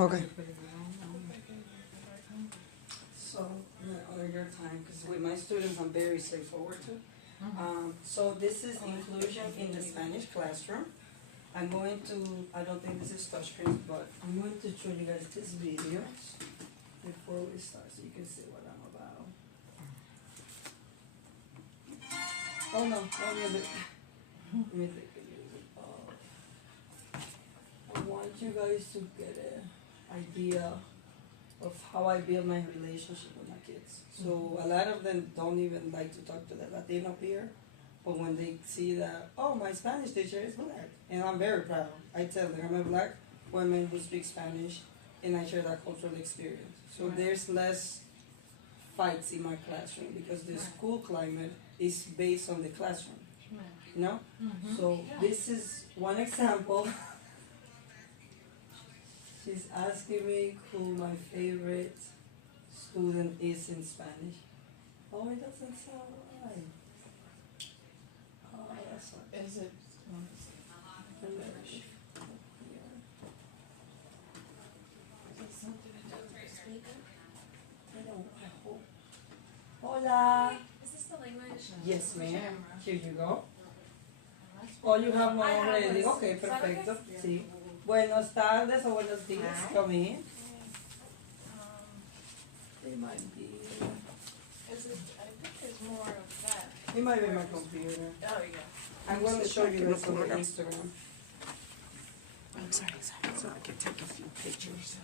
Okay. So, on your time, because with my students, I'm very straightforward too. So this is inclusion in the Spanish classroom. I'm going to, I don't think this is touchscreen, but I'm going to show you guys this video before we start so you can see what I'm about. Oh no, no music. Let me take the music off. I want you guys to get an idea of how I build my relationship with my kids. So a lot of them don't even like to talk to the Latino peer, but when they see that, oh, my Spanish teacher is black, and I'm very proud. I tell them I'm a black woman who speaks Spanish, and I share that cultural experience. So there's less fights in my classroom because the school climate is based on the classroom. You know? So this is one example. She's asking me who my favorite student is in Spanish. Oh, it doesn't sound right. Oh, that's not. Is it? Hola. Is this the language? Yes, ma'am. Here you go. Oh, you have one already. Okay, perfecto. Sí. Buenas tardes o buenos días. Come in. It might be. Is it? I think there's more of that. It might be my computer. Oh yeah. I'm going to show you this on Instagram. I'm sorry, so I can take a few pictures.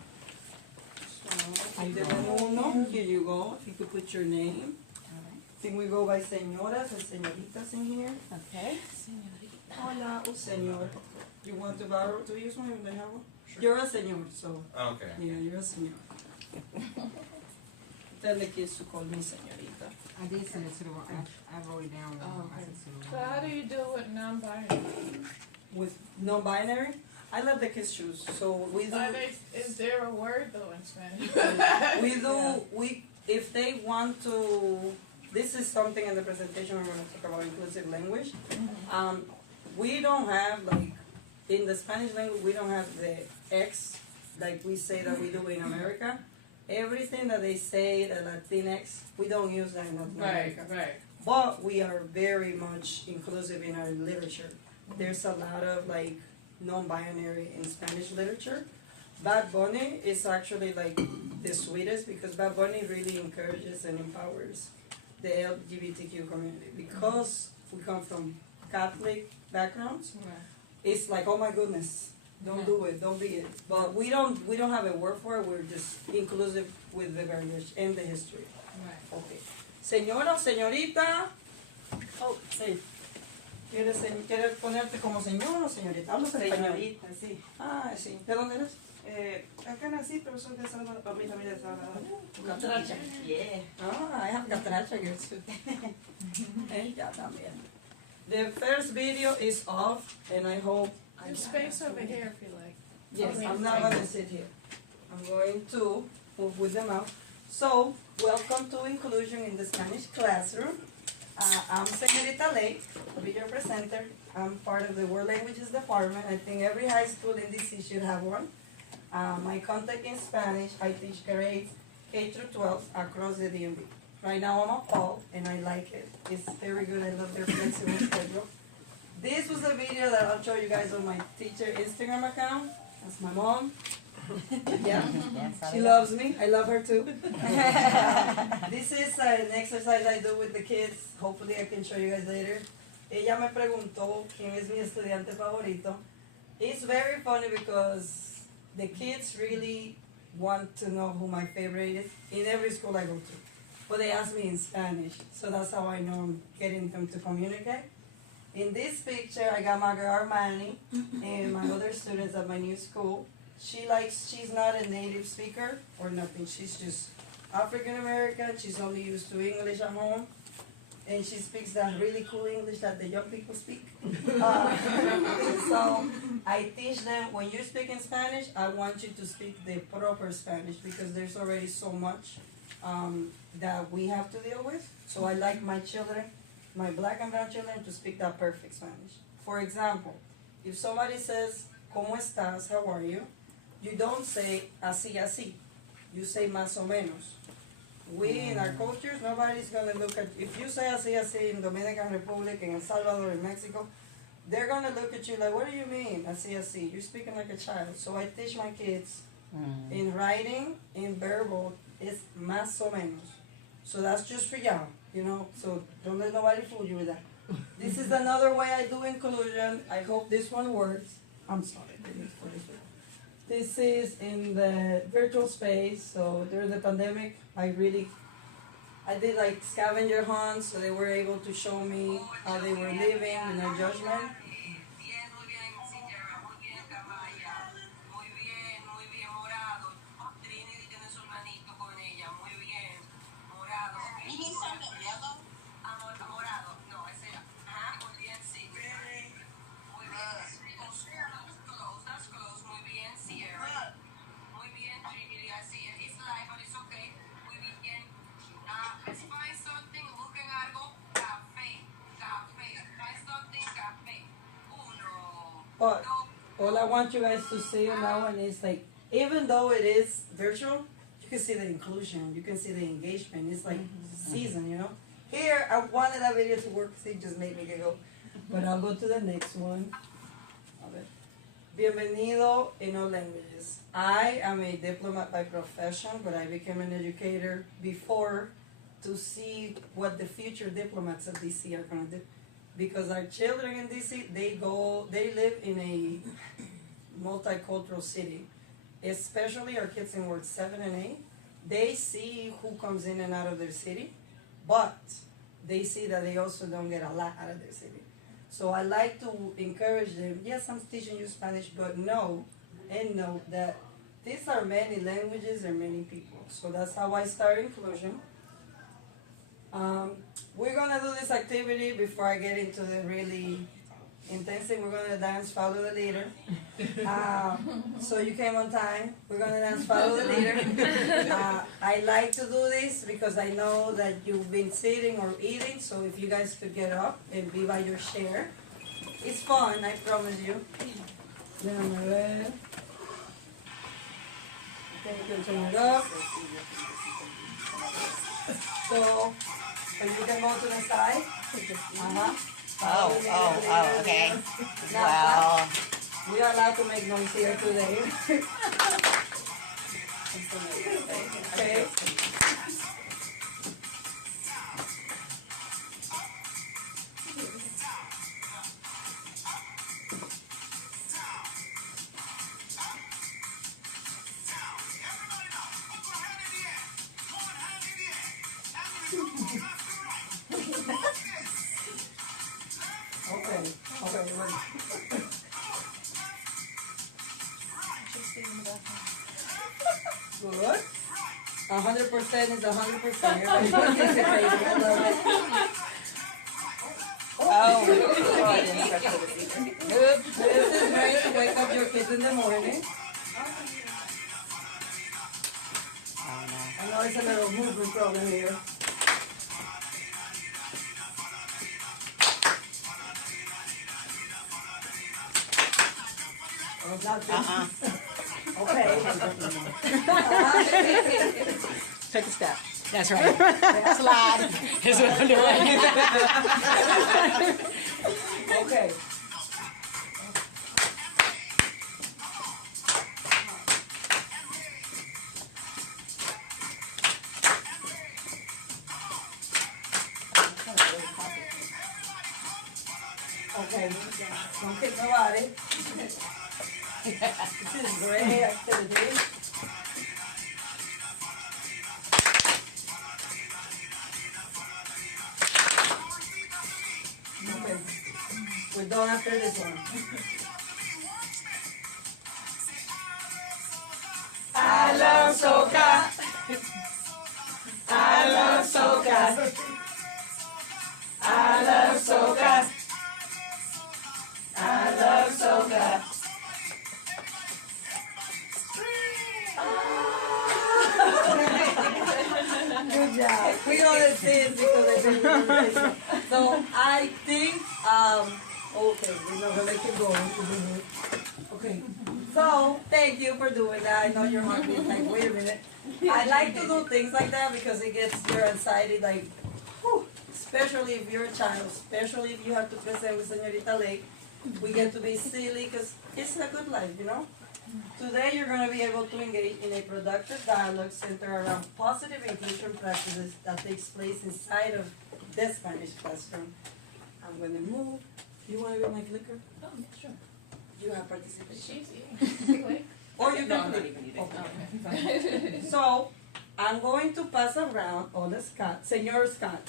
Ahí tenemos uno. Here you go. If you could put your name. I think we go by señoras and señoritas in here. Okay. Hola, un señor. You want to borrow to use one if they have one? Sure. You're a señor, so. Okay. Yeah, you're a señor. Tell the kids to call me señorita. I did send it to the one. I wrote it down. Oh, I okay. sent it to So the one. how do you do with non-binary? With non-binary, I let the kids choose. So we do. Is there a word though in Spanish? We do. If they want to. This is something in the presentation we're going to talk about inclusive language. We don't have like in the Spanish language we don't have the X like we say that we do in America. Everything that they say, the Latinx, we don't use that in Latin America. Right. But we are very much inclusive in our literature. There's a lot of like non-binary in Spanish literature. Bad Bunny is actually like the sweetest because Bad Bunny really encourages and empowers the LGBTQ community because we come from Catholic backgrounds. Right. It's like, oh my goodness, don't do it, don't be it. But we don't have a word for it. We're just inclusive with the verbiage and the history. Right. Okay. Señora o señorita. Oh, sí. ¿Quieres ponerte como señor o señorita? Hablo Señorita, sí. Ah, sí. ¿De dónde eres? Acá nací, pero soy de Salvador, mi familia es de Salvador. Catracha. Yeah. Ah, I have catracha girls too. Ella también. The first video is off, and I hope. There's space over here if you like. Yes, I'm not going to sit here. I'm going to move with the mouse. So, welcome to Inclusion in the Spanish Classroom. I'm Señorita Lake, I'll be your presenter. I'm part of the World Languages Department. I think every high school in DC should have one. My contact in Spanish, I teach grades K through 12 across the DMV. Right now I'm on call, and I like it. It's very good. I love their flexible schedule. This was a video that I'll show you guys on my teacher Instagram account. That's my mom. Yeah, she loves me. I love her too. This is an exercise I do with the kids. Hopefully I can show you guys later. Ella me preguntó quién es mi estudiante favorito. It's very funny because the kids really want to know who my favorite is in every school I go to. But they ask me in Spanish, so that's how I know I'm getting them to communicate. In this picture, I got my girl Armani and my other students at my new school. She's not a native speaker or nothing. She's just African American. She's only used to English at home. And she speaks that really cool English that the young people speak. So I teach them, when you speak in Spanish, I want you to speak the proper Spanish because there's already so much that we have to deal with. So I like my children, my black and brown children, to speak that perfect Spanish. For example, if somebody says, ¿Cómo estás? How are you? you don't say así, así. You say más o menos. We, in our cultures, nobody's going to look at, if you say así, así in Dominican Republic, in El Salvador, in Mexico, they're going to look at you like, what do you mean, así, así? You're speaking like a child. So I teach my kids in writing, in verbal, it's más o menos. So that's just for y'all, you know, so don't let nobody fool you with that. This is another way I do inclusion. I hope this one works. I'm sorry. This is in the virtual space, so during the pandemic, I did like scavenger hunts, so they were able to show me how they were living in their judgment. But all I want you guys to see on that one is like, even though it is virtual, you can see the inclusion, you can see the engagement. It's like season, you know. Here, I wanted that video to work, so it just made me giggle. But I'll go to the next one. A ver. Bienvenido in all languages. I am a diplomat by profession, but I became an educator before to see what the future diplomats of DC are going to do. Because our children in DC, they live in a multicultural city. Especially our kids in Ward 7 and 8. They see who comes in and out of their city, but they see that they also don't get a lot out of their city. So I like to encourage them, yes, I'm teaching you Spanish, but know that these are many languages and many people. So that's how I start inclusion. We're gonna do this activity before I get into the really intense thing. We're gonna dance, follow the leader. So you came on time. We're gonna dance, follow the leader. I like to do this because I know that you've been sitting or eating, so if you guys could get up and be by your share. It's fun, I promise you. Déjame ver. Okay, you can turn it up. So, you can go to the side. Oh, okay. Now, Well, we are allowed to make noise here today. Okay. Okay, wait. Good. 100% is 100%. Everybody's participating. I love it. This is great to wake up your kids in the morning. I know it's a little movement problem here. Okay. take a step. That's right. Slide. Is what I'm doing. Okay. Okay, don't kick nobody. This is great activity. Okay, we're done after this one. I love soca. I love soca. I love soca. I love soca. Good job. We gonna say it because I didn't really say it. So I think okay, we're not gonna keep going. Okay. So, thank you for doing that. I know your heart beats like, wait a minute. I like to do things like that because it gets your anxiety like, whew, especially if you're a child, especially if you have to present with Señorita Lake. We get to be silly because it's a good life, you know? Today you're going to be able to engage in a productive dialogue centered around positive inclusion practices that takes place inside of the Spanish classroom. I'm going to move. You want to be my clicker? Oh, yeah, sure. You have participation. She's eating. Or you can click. Okay. So, I'm going to pass around all the Scott. Señor Scott,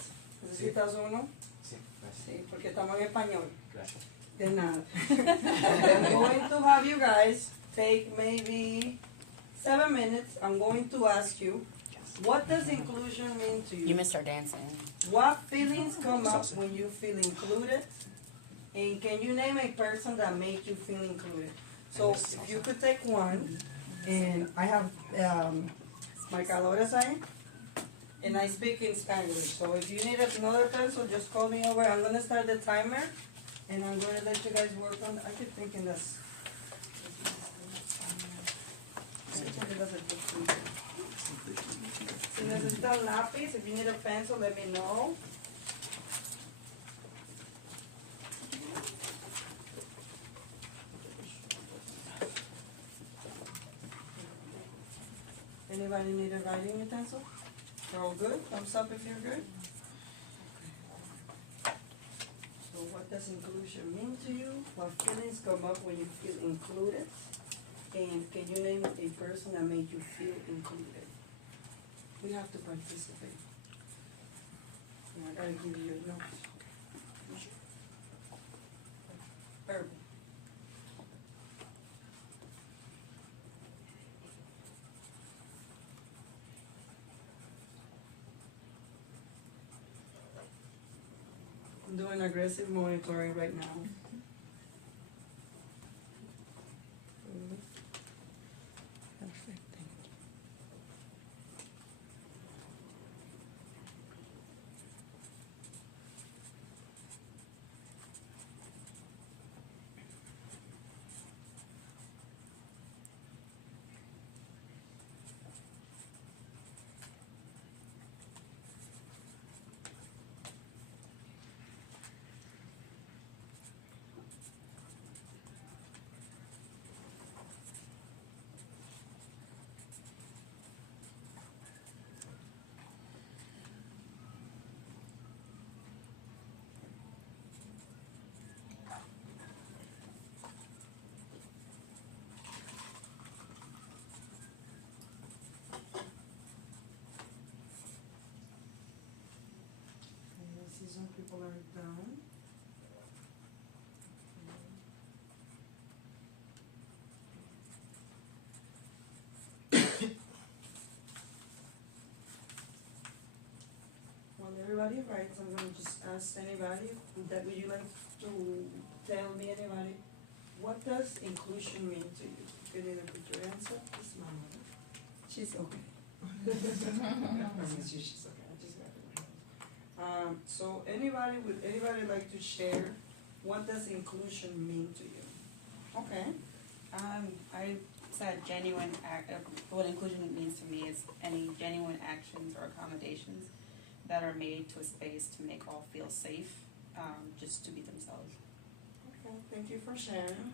¿necesitas uno? Sí, porque estamos en español. Gracias. De nada. I'm going to have you guys take maybe 7 minutes. I'm going to ask you, what does inclusion mean to you? You missed our dancing. What feelings come up when you feel included? And can you name a person that made you feel included? So if you could take one, and I have marcadores ahí, and I speak in Spanish. So if you need another pencil, just call me over. I'm gonna start the timer, and I'm gonna let you guys work on. I keep thinking this. Si necesitas lápiz, if you need a pencil, let me know. Anybody need a writing utensil? They're all good? Thumbs up if you're good? So what does inclusion mean to you? What feelings come up when you feel included? And can you name a person that made you feel included? We have to participate. And I gotta give you your notes. Herbie. I'm doing aggressive monitoring right now. Perfect, thank you. I see some people are done. While everybody writes, I'm gonna just ask anybody, that would you like to tell me, anybody, what does inclusion mean to you? You can either put your hands up, this is my mother. She's okay. She's okay, I just got it. So would anybody like to share, what does inclusion mean to you? Okay. I said genuine what inclusion means to me is any genuine actions or accommodations that are made to a space to make all feel safe, just to be themselves. Okay, thank you for sharing.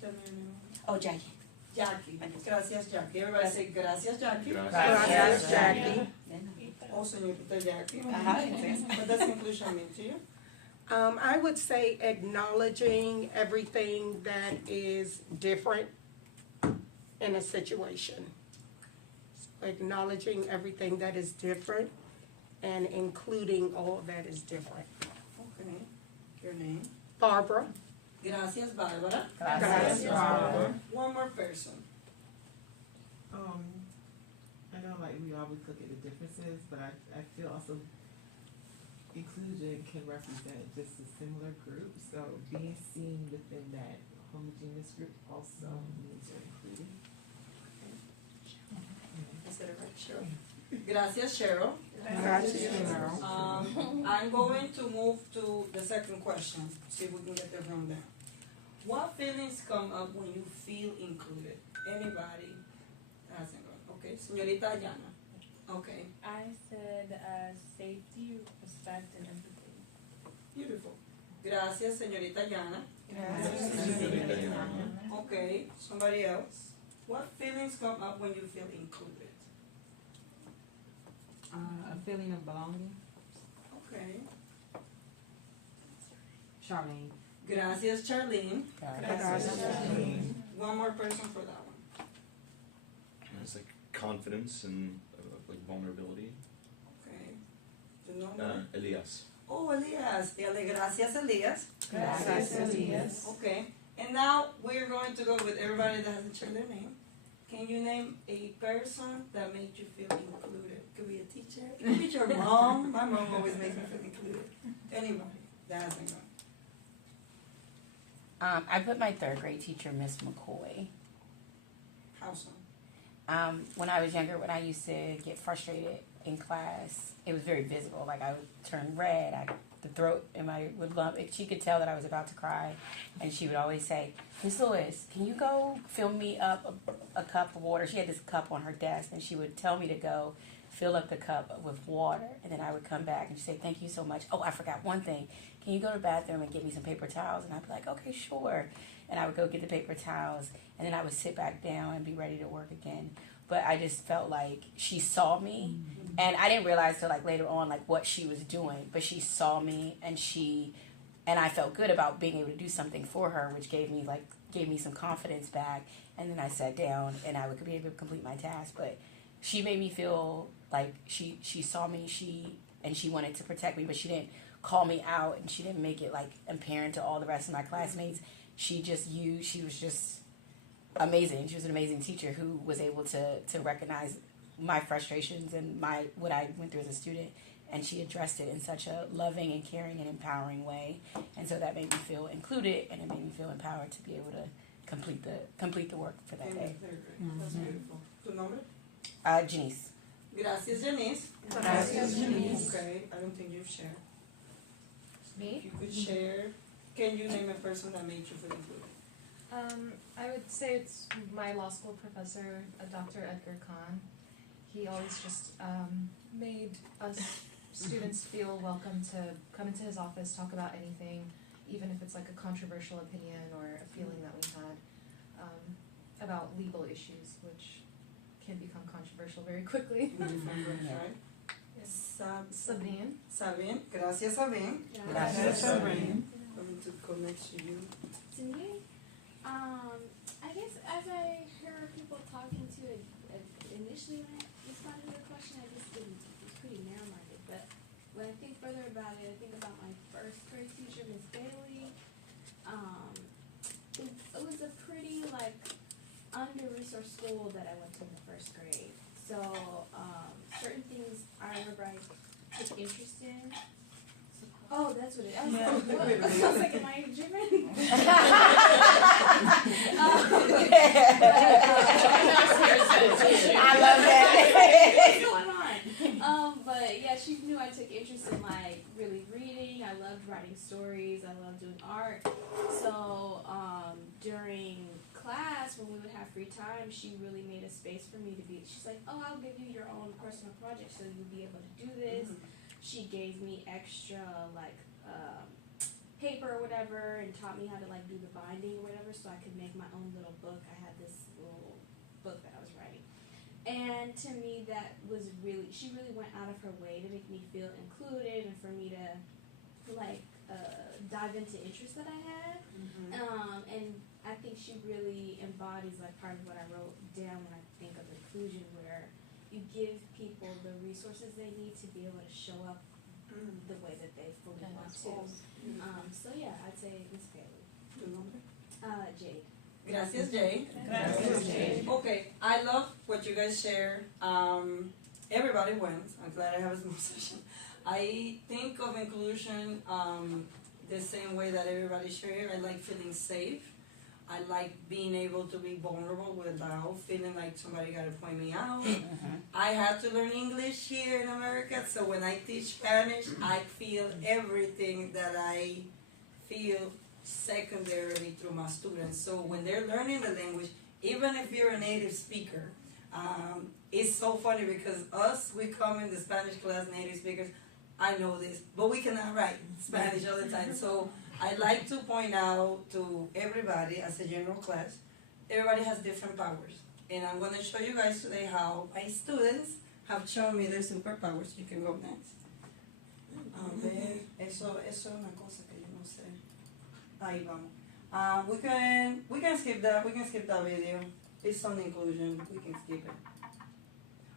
Tell me your name. Oh, Jackie. Jackie. Gracias, Jackie. Everybody say gracias, Jackie. Gracias, Jackie. Oh, señorita Jackie. Ajá. What does inclusion mean to you? I would say acknowledging everything that is different in a situation. Acknowledging everything that is different and including all that is different. Okay. Your name? Barbara. Gracias, Barbara. Gracias, Barbara. One more person. I know like we always look at the differences, but I feel also inclusion can represent just a similar group, so being seen within that homogeneous group also means you're included. I said it right, Cheryl. Gracias, Cheryl. Gracias, Cheryl. I'm going to move to the second question, see if we can get the room down. What feelings come up when you feel included? Anybody that hasn't gone? Okay, Señorita Ayana. Okay, I said safety, respect, and empathy. beautiful. Gracias, Señorita Ayana. Okay, somebody else. What feelings come up when you feel included? A feeling of belonging. Okay. Charlene. Gracias, Charlene. Gracias, Charlene. One more person for that one. It's like confidence and like vulnerability. Okay. The number? Elias. Oh, Elias. Gracias, Elias. Gracias, Elias. Okay. And now we're going to go with everybody that hasn't shared their name. Can you name a person that made you feel included? It could be a teacher. It could be your mom. My mom always makes me feel included. Anybody that hasn't gone. I put my third grade teacher, Miss McCoy. How so? When I was younger, when I used to get frustrated in class, it was very visible. Like I would turn red, the throat in my would lump. She could tell that I was about to cry, and she would always say, "Miss Lewis, can you go fill me up a cup of water?" She had this cup on her desk, and she would tell me to go fill up the cup with water, and then I would come back and she'd say, "Thank you so much. Oh, I forgot one thing. Can you go to the bathroom and get me some paper towels?" And I'd be like, "Okay, sure." And I would go get the paper towels, and then I would sit back down and be ready to work again. But I just felt like she saw me, and I didn't realize till like later on like what she was doing. But she saw me, and I felt good about being able to do something for her, which gave me some confidence back. And then I sat down, and I would be able to complete my task. But she made me feel like she saw me, she wanted to protect me, but she didn't call me out, and she didn't make it like apparent to all the rest of my classmates. She was just amazing. She was an amazing teacher who was able to recognize my frustrations and what I went through as a student, and she addressed it in such a loving and caring and empowering way. And so that made me feel included, and it made me feel empowered to be able to complete the work for that day. That's beautiful. Tu nombre? Janice. Gracias, Janice. Gracias, Janice. Okay, I don't think you've shared. Me? If you could share, can you name a person that made you feel included? I would say it's my law school professor, Dr. Edgar Khan. He always just made us students feel welcome to come into his office, talk about anything, even if it's like a controversial opinion or a feeling that we had about legal issues, which can become controversial very quickly. Right? Yes. Sabine. Sabine. Gracias, Sabine. Gracias, Sabine. Coming to connect to you. To me, I guess as I heard people talking to it, initially when I responded to the question, I just was pretty narrow-minded. But when I think further about it, I think about my first grade teacher, Miss Bailey. It was a pretty under-resourced school that I went to in the first grade. So certain things I remember I took interest in. Oh, that's what it is. I was like, am I dreaming? I love that. What's going on? But yeah, she knew I took interest in really reading. I loved writing stories. I loved doing art. So during class, when we would have free time, she really made a space for me to be. She's like, "Oh, I'll give you your own personal project, so you'll be able to do this." She gave me extra paper or whatever, and taught me how to do the binding or whatever, so I could make my own little book. I had this little book that I was writing, and to me that was she really went out of her way to make me feel included and for me to dive into interests that I had. And I think she really embodies part of what I wrote down when I think of inclusion, where you give people the resources they need to be able to show up the way that they fully want to. So yeah, I'd say Miss Bailey. Tu nombre? Jade. Gracias, Jade. Gracias, Jade. Okay, I love what you guys share. Everybody went. I'm glad I have a small session. I think of inclusion the same way that everybody shared. I like feeling safe. I like being able to be vulnerable without feeling like somebody got to point me out. I had to learn English here in America, so when I teach Spanish, I feel everything that I feel secondarily through my students. So when they're learning the language, even if you're a native speaker, it's so funny because we come in the Spanish class, native speakers, I know this, but we cannot write Spanish all the time. So I like to point out to everybody as a general class, everybody has different powers. And I'm going to show you guys today how my students have shown me their superpowers. You can go next. A ver, eso es una cosa que yo no sé. Ahí vamos. We can skip that. We can skip that video. It's on inclusion. We can skip it.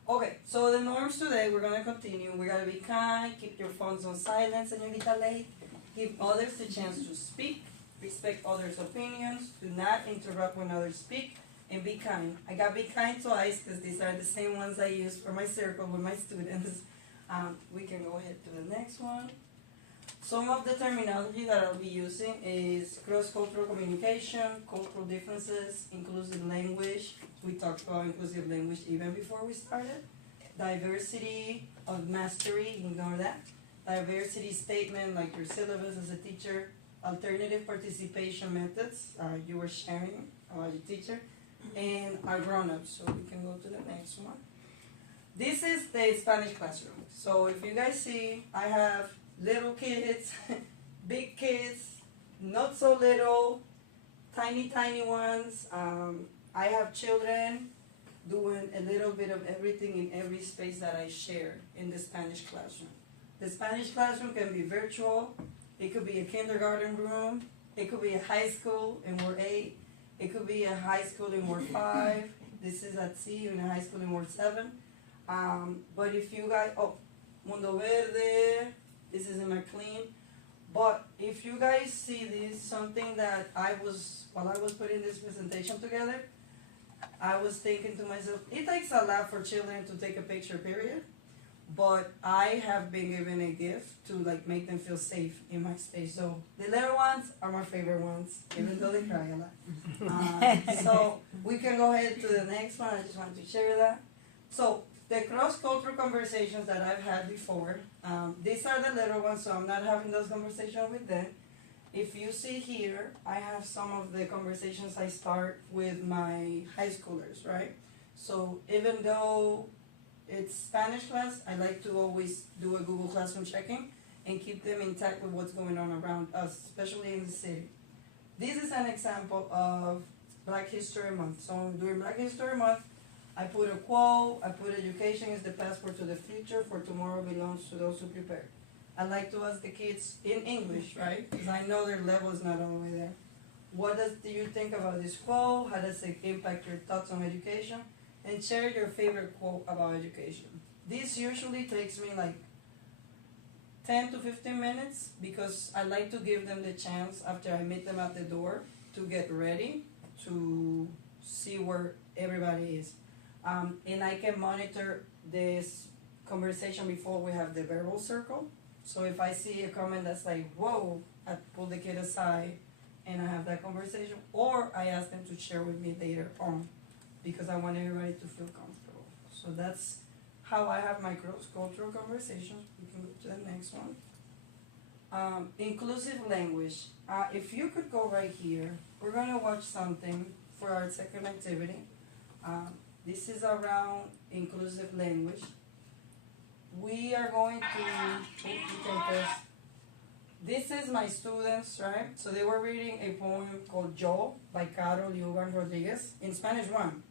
Okay, so the norms today, we're gonna continue. We gotta be kind, keep your phones on silent, Señorita Lake. Give others the chance to speak. Respect others' opinions. Do not interrupt when others speak. And be kind. I got be kind twice because these are the same ones I use for my circle with my students. We can go ahead to the next one. Some of the terminology that I'll be using is cross-cultural communication, cultural differences, inclusive language. We talked about inclusive language even before we started. Diversity of mastery, ignore that. Diversity statement, like your syllabus as a teacher. Alternative participation methods, you were sharing about your teacher. And our grown-ups, so we can go to the next one. This is the Spanish classroom. So if you guys see, I have little kids, big kids, not so little, tiny ones. I have children doing a little bit of everything in every space that I share in the Spanish classroom. The Spanish classroom can be virtual. It could be a kindergarten room. It could be a high school and we're 8. It could be a high school in Ward 5. This is at CU in a high school in Ward 7. But if you guys, Mundo Verde, this is in McLean. But if you guys see this, something that while I was putting this presentation together, I was thinking to myself, it takes a lot for children to take a picture, period. But I have been given a gift to make them feel safe in my space. So the little ones are my favorite ones, even though they cry a lot. So we can go ahead to the next one. I just wanted to share that. So the cross-cultural conversations that I've had before, these are the little ones, so I'm not having those conversations with them. If you see here, I have some of the conversations I start with my high schoolers, right? So even though it's Spanish class, I like to always do a Google Classroom checking and keep them intact with what's going on around us, especially in the city. This is an example of Black History Month. So during Black History Month, I put a quote, I put education is the passport to the future, for tomorrow belongs to those who prepare. I like to ask the kids in English, right? Because I know their level is not all the way there. What do you think about this quote? How does it impact your thoughts on education? And share your favorite quote about education. This usually takes me 10 to 15 minutes because I like to give them the chance after I meet them at the door to get ready to see where everybody is. And I can monitor this conversation before we have the verbal circle. So if I see a comment that's like, whoa, I pull the kid aside and I have that conversation, or I ask them to share with me later on, because I want everybody to feel comfortable. So that's how I have my cross-cultural conversations. We can go to the next one. Inclusive language. If you could go right here, we're gonna watch something for our second activity. This is around inclusive language. We are going to, this is my students, right? So they were reading a poem called Yo by Carol Yuvan Rodriguez in Spanish 1.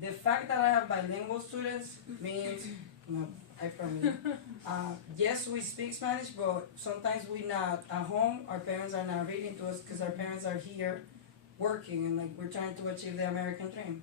The fact that I have bilingual students means, no, I promise you. Yes, we speak Spanish, but sometimes we not at home. Our parents are not reading to us because our parents are here working and we're trying to achieve the American dream.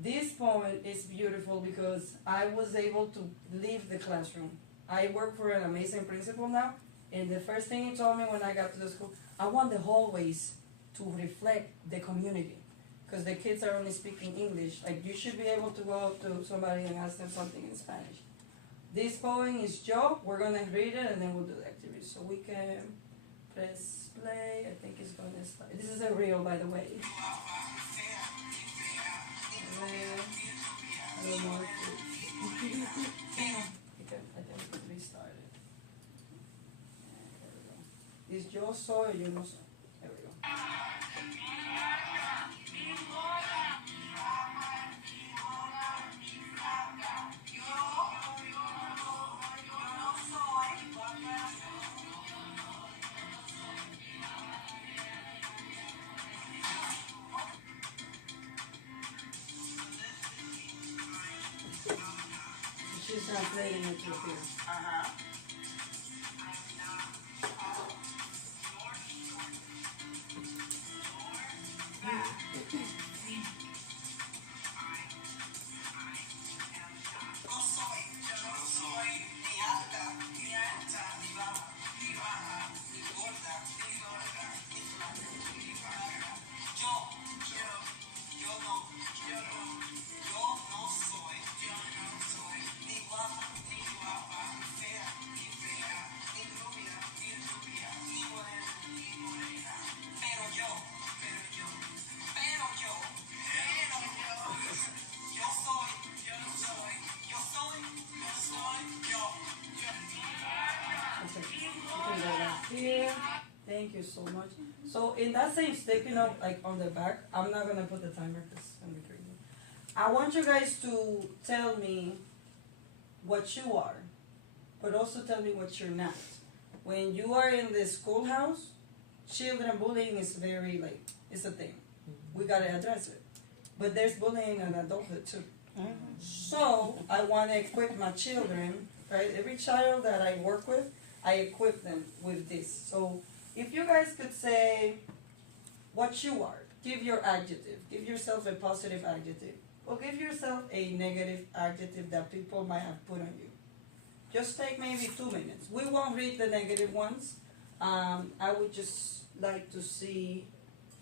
This poem is beautiful because I was able to leave the classroom. I work for an amazing principal now, and the first thing he told me when I got to the school, I want the hallways to reflect the community, because the kids are only speaking English. You should be able to go up to somebody and ask them something in Spanish. This poem is Yo. We're gonna read it and then we'll do the activity. So we can press play. I think it's gonna start. This is a reel, by the way. I don't know if I think it's restarted. There we go. Is yo soy or yo no soy? There we go. translating it to here. Here. Thank you so much. So in that same step, like on the back, I'm not gonna put the timer because it's gonna be crazy. I want you guys to tell me what you are, but also tell me what you're not. When you are in the schoolhouse, children bullying is very like, it's a thing. We gotta address it. But there's bullying in adulthood too. So I wanna equip my children, right? Every child that I work with, I equip them with this. So if you guys could say what you are, give your adjective, give yourself a positive adjective, or give yourself a negative adjective that people might have put on you. Just take maybe 2 minutes. We won't read the negative ones. I would just like to see,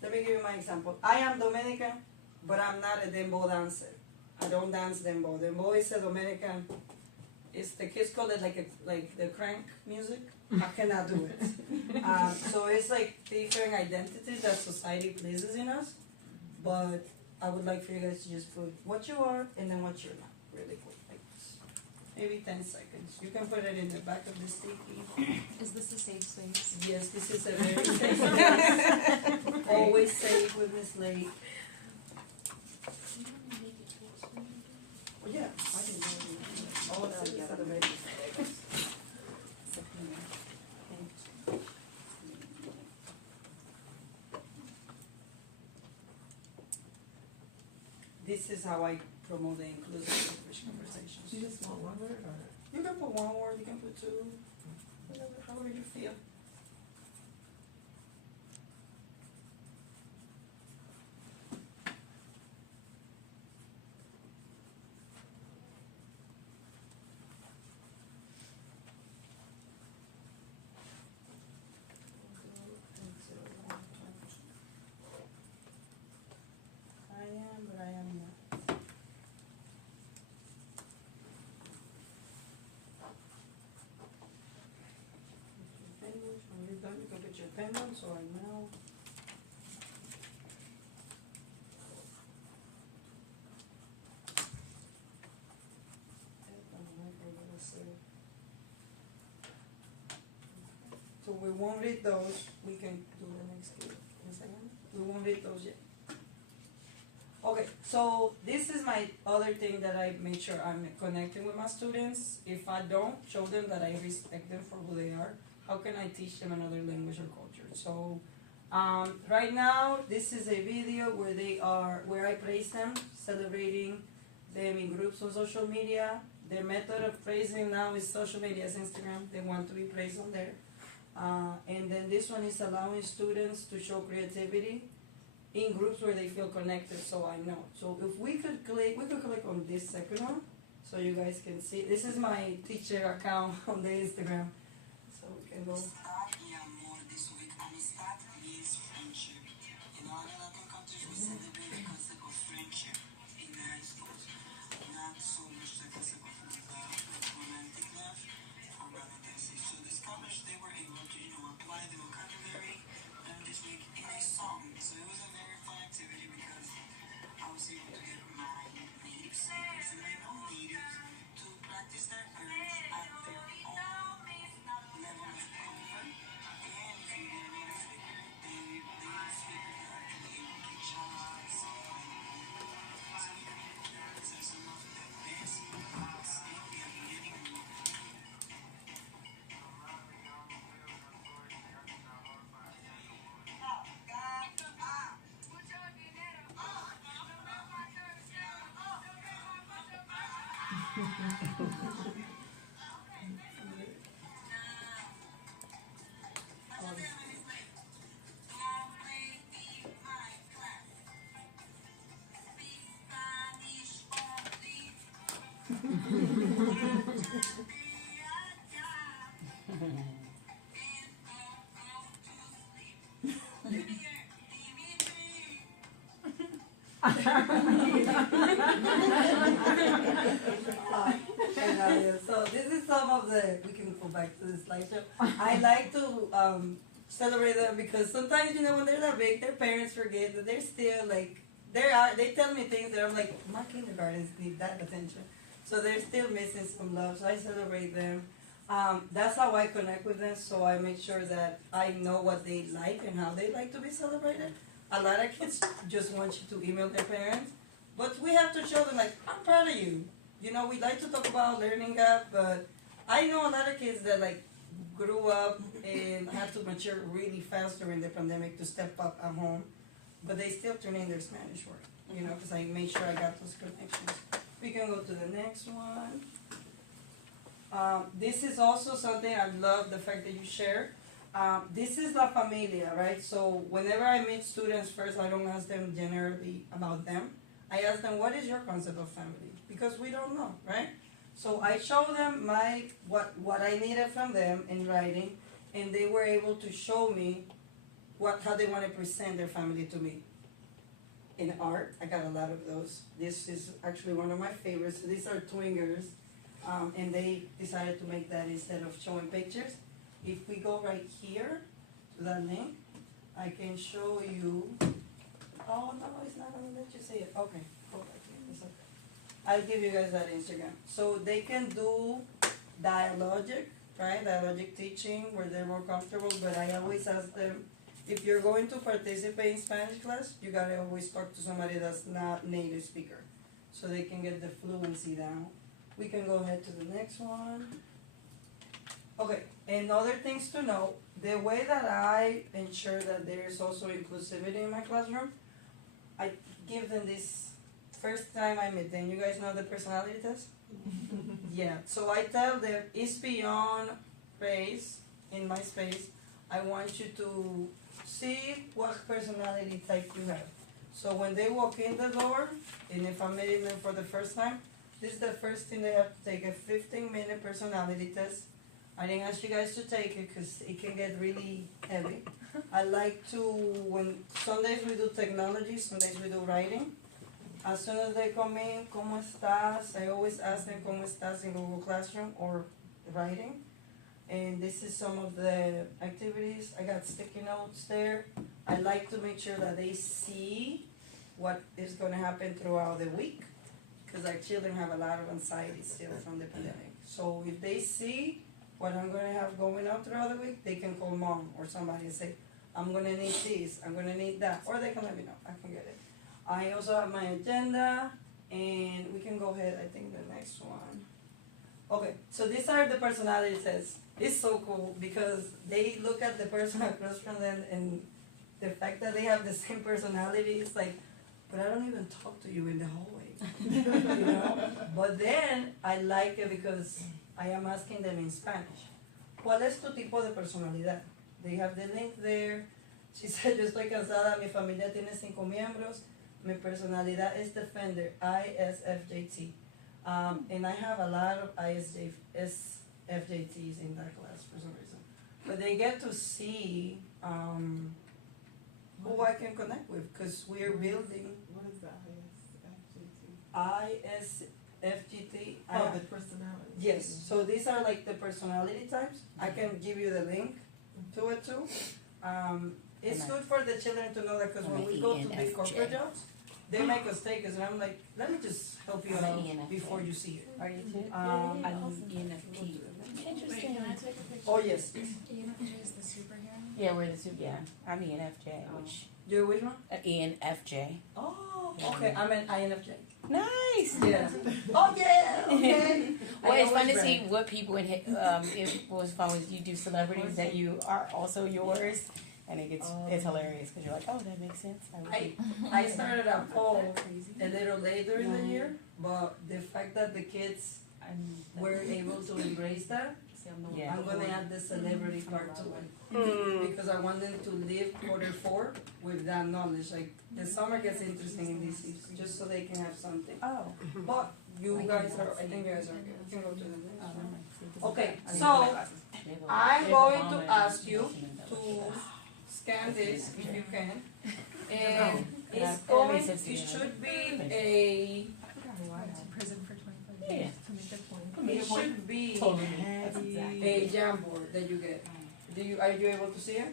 let me give you my example. I am Dominican, but I'm not a dembow dancer. I don't dance dembow. Dembow is a Dominican. It's the kids call it like the crank music. I cannot do it. So it's like different identities that society places in us. But I would like for you guys to just put what you are and then what you're not, really quick, like maybe 10 seconds. You can put it in the back of the sticky. Is this a safe space? Yes, this is a very safe place. Always safe with Miss Lake. Oh yeah, I can do it. Oh, that's the other way. This is how I promote the inclusive English conversations. You just want one word or? You can put one word, you can put two, whatever, however you feel. I am, but I am not. When you're done, you can put your pen on, so I know. So we won't read those, we can do the next clip in a second. We won't read those yet. Okay, so this is my other thing that I make sure I'm connecting with my students. If I don't, show them that I respect them for who they are. How can I teach them another language or culture? So right now, this is a video where I praise them, celebrating them in groups on social media. Their method of praising now is social media, is Instagram. They want to be praised on there. And then this one is allowing students to show creativity in groups where they feel connected, so I know. So if we could click on this second one, so you guys can see. This is my teacher account on the Instagram. So we can go. So this is some of the, we can go back to the slideshow. I like to celebrate them because sometimes, you know, when they're that big, their parents forget that they're still like, they tell me things that I'm like, my kindergartens need that attention. So they're still missing some love, so I celebrate them. That's how I connect with them, so I make sure that I know what they like and how they like to be celebrated. A lot of kids just want you to email their parents, but we have to show them, like, I'm proud of you. You know, we like to talk about learning gap, but I know a lot of kids that, like, grew up and had to mature really fast during the pandemic to step up at home, but they still turn in their Spanish work, you know, because I made sure I got those connections. We can go to the next one. This is also something I love the fact that you share. This is La Familia, right? So whenever I meet students first, I don't ask them generally about them. I ask them, what is your concept of family? Because we don't know, right? So I show them what I needed from them in writing, and they were able to show me how they want to present their family to me. In art, I got a lot of those. This is actually one of my favorites. So these are twingers, and they decided to make that instead of showing pictures. If we go right here to that link, I can show you. Oh no, it's not gonna let you see it. Okay, hold on, it's okay. I'll give you guys that Instagram. So they can do dialogic, right? Dialogic teaching where they're more comfortable. But I always ask them, if you're going to participate in Spanish class, you gotta always talk to somebody that's not native speaker, so they can get the fluency down. We can go ahead to the next one. Okay, and other things to know, the way that I ensure that there is also inclusivity in my classroom, I give them this first time I meet them. You guys know the personality test? Yeah, so I tell them it's beyond race in my space. I want you to see what personality type you have. So when they walk in the door, and if I'm meeting them for the first time, this is the first thing they have to take, a 15-minute personality test. I didn't ask you guys to take it because it can get really heavy. I like to, when some days we do technology, some days we do writing. As soon as they come in, ¿cómo estás? I always ask them, ¿cómo estás in Google Classroom or writing. And this is some of the activities. I got sticky notes there. I like to make sure that they see what is going to happen throughout the week, because our children have a lot of anxiety still from the pandemic. So if they see what I'm going to have going on throughout the week, they can call mom or somebody and say, I'm going to need this, I'm going to need that, or they can let me know, I can get it. I also have my agenda, and we can go ahead, I think the next one. Okay, so these are the personality tests. It's so cool because they look at the person across from them, and the fact that they have the same personality is like, but I don't even talk to you in the hallway, you know? But then I like it because I am asking them in Spanish, ¿cuál es tu tipo de personalidad? They have the link there. She said, yo estoy casada, mi familia tiene 5 miembros, mi personalidad es defender, ISFJT. And I have a lot of ISFJTs in that class for some reason. But they get to see who I can connect with, because we're building. What is the ISFJT? Oh, the personality. Yes, so these are like the personality types. I can give you the link to it too. It's good for the children to know that, because when we go to big corporate jobs, they make mistakes, and I'm like, let me just help you out before you see it. Are you too? I'm ENFP. Interesting. Can I take a picture? Oh, yes. ENFJ is the superhero. Yeah, we're the super. Yeah, I'm ENFJ. Which You're which one? ENFJ. Oh, okay, I'm an INFJ. Nice. Yeah. Oh, yeah, okay. Well, it's fun to always see brag. what people it was fun was you do celebrities that you are also yours, and it's hilarious because you're like, oh, that makes sense. I started at Paul a little later in the year, but the fact that the kids we're able to embrace that, Yeah. I'm gonna add the celebrity part to it. Because I want them to live quarter 4 with that knowledge, like, the summer gets interesting in DC, just so they can have something. Oh. But you guys are, I think you guys are okay, we can go to the next one. Okay, so, I'm going to ask you to scan this if you can. And it's going, it should be a, Prison for 25 Yeah. years to make a point. it should be a Jamboard that you get. Are you able to see it?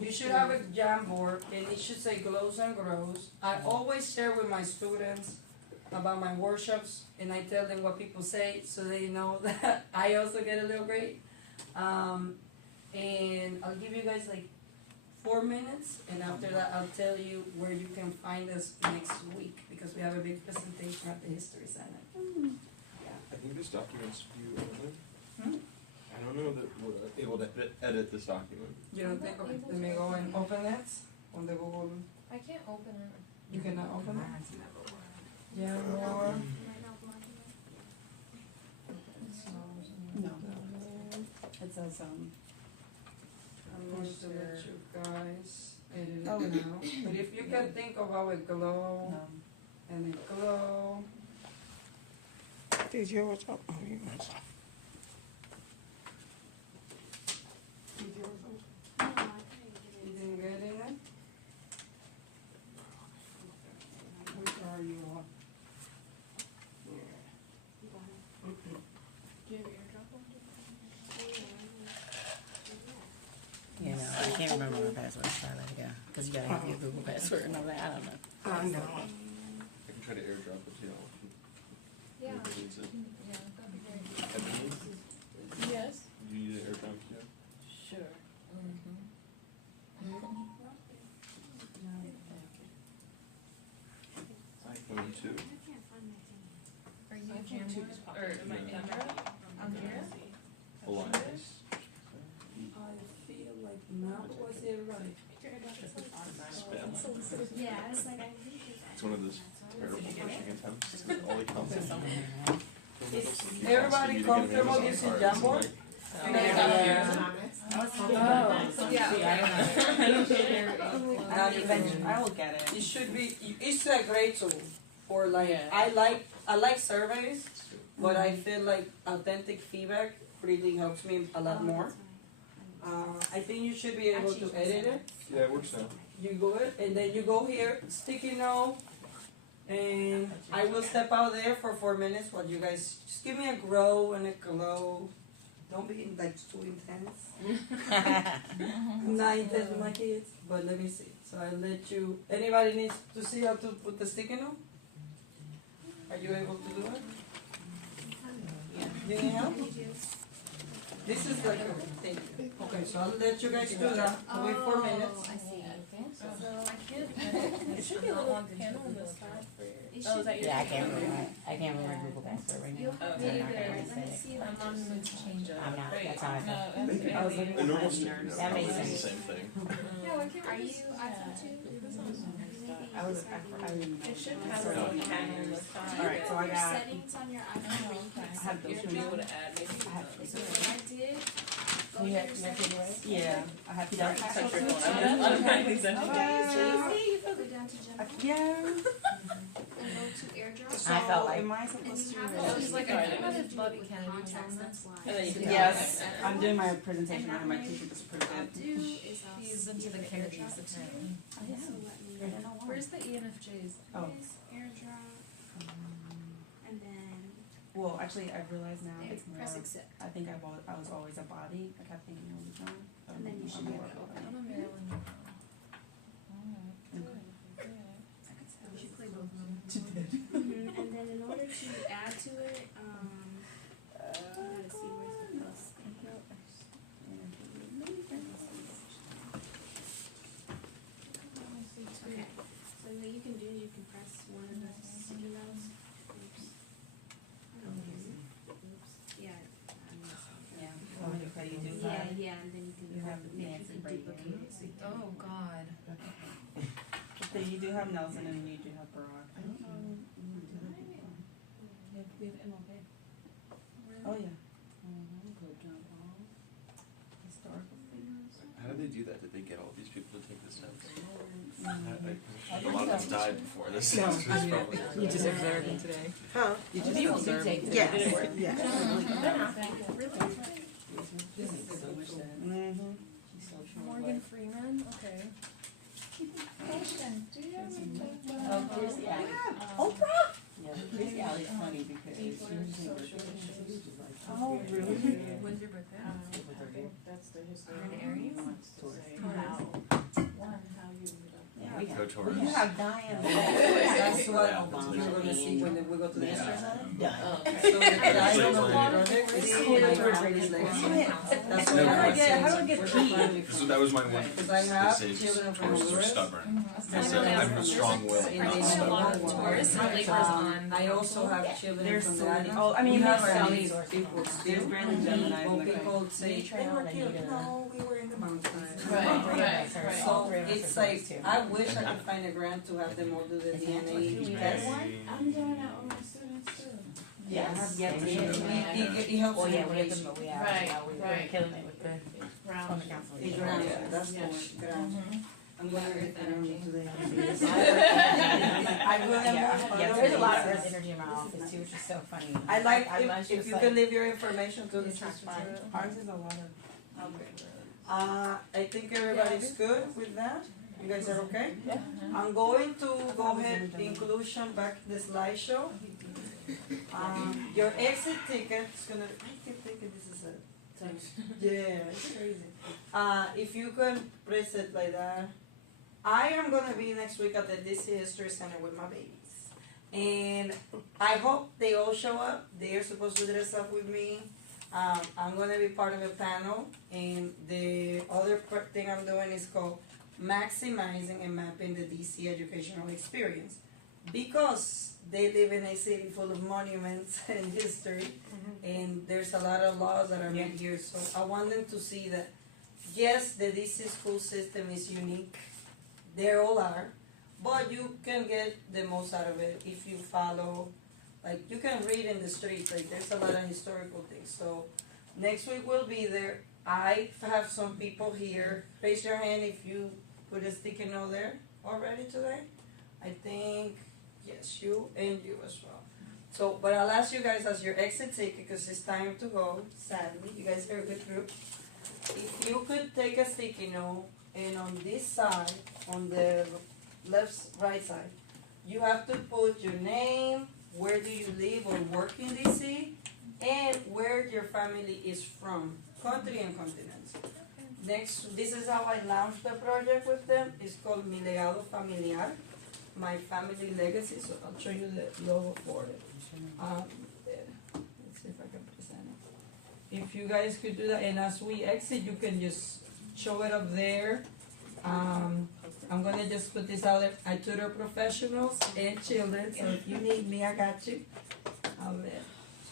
You should have a Jamboard and it should say Glows and Grows. I always share with my students about my workshops and I tell them what people say so they know that I also get a little grade. And I'll give you guys like 4 minutes and after that I'll tell you where you can find us next week because we have a big presentation at the History Center. I think this document's view only. I don't know that we're able to edit this document. You don't think, okay, let me go and open it on the Google. I can't open it. You cannot open it? Yeah, more. No. It says, I'm going to let you guys edit it Oh. now. But if you can think of how it glow no. and it glow. Did you hear what's up? Oh, you guys. Did you No, I couldn't get You it. didn't get in it? Which are you on? Do you have your airdrop on? You know, I can't remember my password, so I let it go. Because you gotta have your Google password, and I'm like, I don't know. I know. I can try to airdrop it, you know. Yeah. Nobody needs it. Yeah, that'd be great. Ebony, Yes. do you need an airdrop too? Sure. iPhone 2. I can't find my thing. Are you Jamboard? Or am I Andra? I'm here. Alliance. I feel like now was it right? Spam. Yeah, it's like I think It's one of those terrible phishing attempts. All it comes in. Everybody comfortable using Jamboard? I will get it. It should be, it's a great tool for like, I like surveys, but I feel like authentic feedback really helps me a lot more. I think you should be able to edit it. Yeah, it works now. You go it, and then you go here, sticky note, and I will step out there for 4 minutes while you guys just give me a grow and a glow. Don't be like too intense. I'm not intense with my kids, but let me see. So I let you. Anybody needs to see how to put the sticky note? Are you able to do it? You need help? This is like a thing. Okay, so I'll let you guys do that. I'll wait 4 minutes. I see. So I can't. It should be a little panel on the side for your. It should be. Yeah, I can't remember Google password right You'll now. have So to I'm not gonna let me reset it. see if I'm on the move to change it. I'm not, that's how I feel. I was looking A at normal my sticky nerd. note That makes is the sense. same thing. Yeah, why can't Are we you just? iPhone 2? I didn't know. It should have a little panel on the side. Alright, so I got, Settings on your iPhone where you can I have those set two. your Would add maybe. I have So what I did, go to You your have to make it settings. right? yeah, I have to. Touch your phone. I'm automatically sending Okay, it. so you see, you go down to general Yeah. and go to airdrop. So I felt like- am I And supposed you to? have It was to like you a have to primitive do bug it with can do contacts, that. that's why. And then you can- Yes, I'm doing my And presentation that and my way, teacher just approved what I'll it. do is I'll He's into the either carriages airdrop it to you. apparently. So let me, I don't know why. Where's the ENFJs? Oh. this airdrop, and then Well, actually, I realize now there, it's more. press accept. I think I was always a body. I kept thinking it was John. And then you should I'm get more it of a open. I'm a Maryland girl. You should play both of them. And then in order to add to it, I gotta see where's the plus. Okay, so what you can do is you can press one of the sticky notes. Oops. Oops. Yeah, I messed up. Yeah. You do Yeah, have. yeah, and then you can You hold have the picture Nancy and Brady. duplicate it. So you can Oh God. So you do have Nelson and you do have Barack. We have MLK. do that? Did they get all these people to take the steps? A lot of us died before this. No, This was probably- you just observed them today. Huh? You just observed them today. Yes. Did it work? Yes. Morgan Freeman, okay. Question, do you ever think about Kirstie Alley. Oprah? Yeah, Kirstie Alley's funny because she Oh, really? When's your birthday? That's the history. You're an Aries? Go Taurus. You have Diane. That's what Yeah. you're gonna see when we go to the history center. Done. So the guy on the project is my grandpa's legacy. That's why How do I get key? So that was my one. Because I have To say children from Tauruses are Honduras. stubborn. I I said know I'm strong-willed, And not they have a lot of stubborn. Taurus and Libras on. I also have children There's from so the many. island. Oh, I mean, You have there's Chinese some- people There's still. barely Gemini. When like- people say, try they were on and killed. you gotta- No, we were in the mountains. Right. So it's like, I wish I could find a grant to have them all do the DNA test. I'm doing that with my students too. Yeah, I have yet to. Yeah. It helps Oh with yeah, we have integration. them, we have, Right, we're right. killing it with the on the council. It's ground, that's the Yeah. one, ground. I'm gonna get that on today. I'm gonna Yeah, move yeah, on. there's a lot of earth energy in my office too, which is so funny. I like I lunch if just you like- can leave your information to the It's sister. fine. Ours is a lot of. Okay. I think everybody's good with that. You guys are okay? Yeah. I'm going to go ahead, inclusion back the slideshow. Your exit ticket is gonna, I keep thinking this is a text. Yeah, it's crazy. If you can press it like that. I am gonna be next week at the DC History Center with my babies. And I hope they all show up. They are supposed to dress up with me. I'm gonna be part of a panel, and the other thing I'm doing is called maximizing and mapping the DC educational experience. Because they live in a city full of monuments and history, and there's a lot of laws that are made here, so I want them to see that, yes, the DC school system is unique, they all are, but you can get the most out of it if you follow, like, you can read in the streets, like, there's a lot of historical things, so next week we'll be there. I have some people here, raise your hand if you put a sticky note there already today. I think, yes, you and you as well. So, but I'll ask you guys as your exit ticket, because it's time to go, sadly, you guys are a good group. If you could take a sticky note, and on this side, on the right side, you have to put your name, where do you live or work in DC, and where your family is from, country and continent. Next, this is how I launched the project with them. It's called Mi Legado Familiar, my family legacy. So I'll show you the logo for it. There. Let's see if I can present it. If you guys could do that, and as we exit, you can just show it up there. I'm gonna just put this out there. I tutor professionals and children, so if you need me, I got you.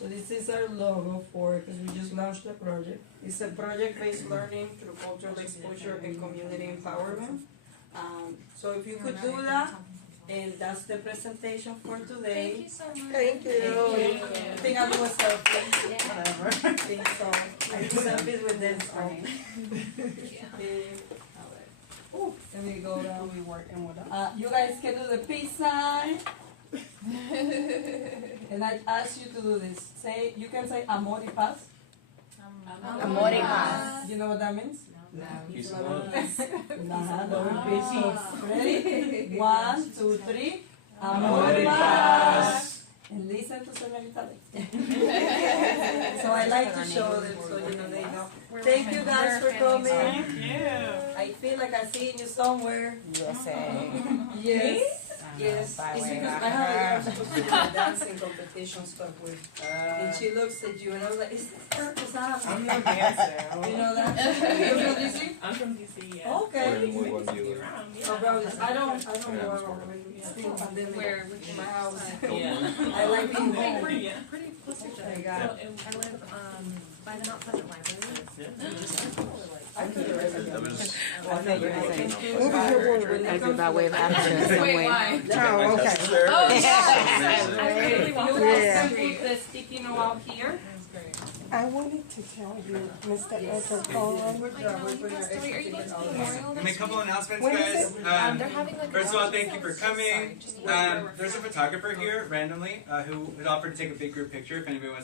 So this is our logo for it, because we just launched the project. It's a project-based learning through cultural exposure and community empowerment. So if you could do that, and that's the presentation for today. Thank you so much. Thank you. I think I'll do a selfie. Whatever. I think so. I do selfies with them, so. Ooh, let me go down. We work and what You guys can do the peace sign. And I ask you to do this. Say, you can say amor y paz. Amor y paz. You know what that means? Peace and love. Ready? 1, 2, 3. Amor y Paz. paz. And listen to Señorita Lake. So I like to show them so you know they know. Thank you guys for coming. I feel like I seen you somewhere. USA. Yes. Yes. By It's way because of I have a girl Africa. supposed to do a dancing competition stuff with. And she looks at you and I was like, is this her? I'm no dancer. You know that? You're from DC? I'm from DC, yeah. Okay. Muy buen dealer. Oh, bro, I don't go around. Still pandemic. Where In my house. Yeah. I like being Pretty, home. pretty close to each other. There you go. I live by the Mount Pleasant Library. I could do it. That was. I know you're When it as comes by to way of action in some Wait, way. why? Oh, okay. Oh, yes! I really want You that. Yeah. guys can put the sticky note out here. That's great. I wanted to tell you, Mr. Edgar Good Cole. job. We're putting our extra Are you going to the sticky memorial Make next a couple week? announcements, When is guys. They're having like First of all, thank you for Sorry, coming. just- There's a photographer here randomly who has offered to take a big group picture if anybody wants.